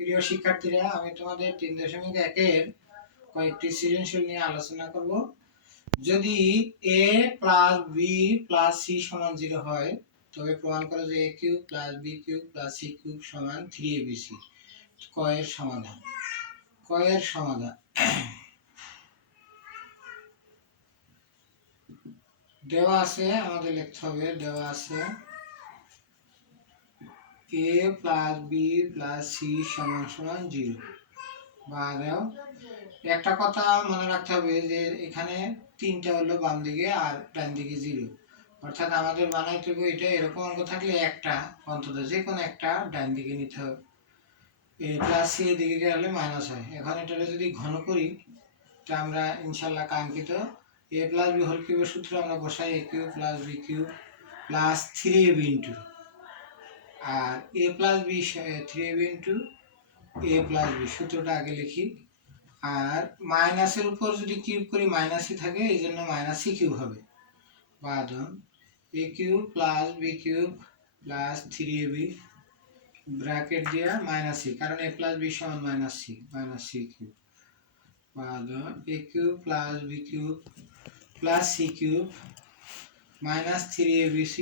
প্রিয় শিক্ষার্থীরা, আমি তোমাদের 3.1-এর কয়েকটি সৃজনশীল নিয়ে আলোচনা করব। যদি a plus b plus c সমান 0 হয়, তবে প্রমাণ করো যে a cube plus b cube plus c cube সমান 3abc। কয়ের সমাধান। দেওয়া আছে, আমাদের লিখতে হবে, দেওয়া আছে a plus b plus c সমান 0। বা দাও, একটা কথা মনে রাখতে হবে যে এখানে তিনটা হলো বাম দিকে আর ডান দিকে 0, অর্থাৎ আমাদের বানাইতে হবে এটা এরকম অঙ্ক থাকলে একটা অন্তত যে কোনো একটা ডান দিকে নিতে হবে। a প্লাস c এদিকে গেলে মাইনাস হয়। এখন এটা যদি ঘন করি, তা আমরা ইনশাল্লাহ কাঙ্ক্ষিত a প্লাস b হোল কিউবের সূত্র আমরা বসাই a cube plus b cube plus 3ab into, আর a plus b 3ab into a plus b সূত্রটা আগে লিখি। আর মাইনাসের উপর যদি কিউব করি মাইনাসই থাকে, এই জন্য মাইনাস সি কিউব হবে। বাদন A cube plus B cube plus 3ab bracket দিয়ে মাইনাস সি, কারণ এ প্লাস বি সমান মাইনাস সি কিউব। বাদন A cube plus B cube plus C cube minus 3abc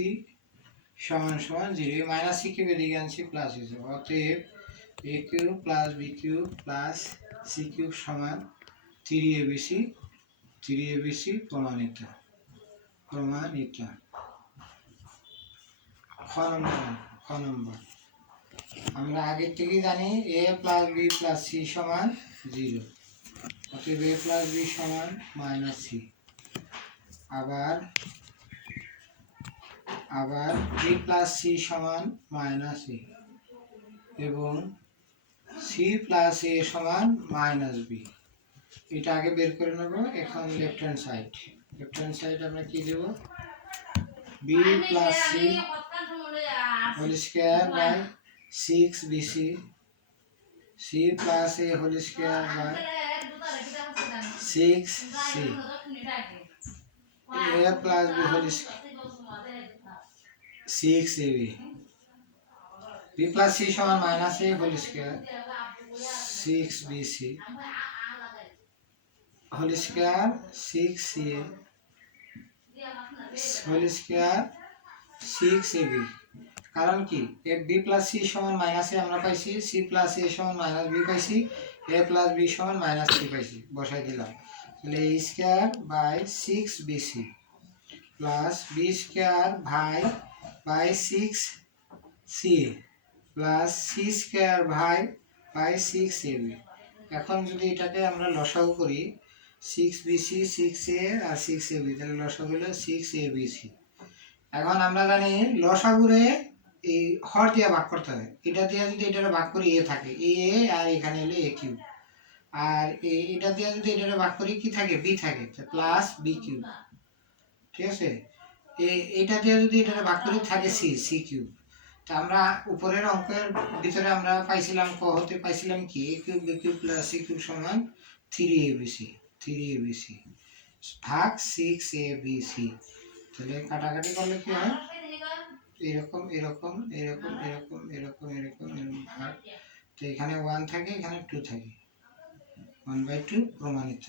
সমান 0। মাইনাস সি কিউব এদিকে আনছি plus হিসেবে, অতএব A cube plus B cube plus C cube সমান 3abc প্রমাণিত। খ নম্বর আমরা আগের থেকেই জানি a plus B plus C সমান 0, অতএব a প্লাস বি সমান মাইনাস সি। আবার বি প্লাস সি সমান মাইনাস এ এবং সি প্লাস এ সমান মাইনাস বি। এটা আগে বের করে নেব। এখন লেফট হ্যান্ড সাইড আমরা কি দেব, b plus C whole square by 6bc, c plus a whole square by 6c, a plus b whole square 6ab, b plus c সমান minus a whole square 6bc whole square 6ca whole square 6ab। কারণ কি, b plus c সমান minus a আমরা পাইছি, c plus a সমান minus b পাইছি, a plus b সমান minus 3 পাইছি, বসাই দিলাম। তাহলে a square by 6bc plus b square by 6ca plus c square by 6ab। এখন যদি এটাকে আমরা লসাগু করি, 6bc 6a আর 6ab, তাহলে লসাগু হলো 6abc। এখন আমরা জানি লসাগুরে এই হর দিয়ে ভাগ করতে হবে। এটা দিয়ে যদি এটা ভাগ করি a থাকে, a আর এখানে হলো a কিউব, আর এটা দিয়ে যদি এটা ভাগ করি কি থাকে, b থাকে, প্লাস b কিউব। ঠিক আছে, এটা দিয়ে যদি এটা ভাগ করি থাকে c কিউব। তা আমরা উপরের অঙ্কের ভিতরে আমরা পাইছিলাম ক হতে পাইছিলাম কি, a cube b cube plus c cube সমান 3abc ভাগ 6abc। তাহলে কাটাকাটি করলে কি হয়, এরকম এরকম এরকম এরকম এরকম এরকম এরকম ভাগ। তো এখানে 1 থাকে, এখানে 2 থাকে, 1/2 প্রমাণিত।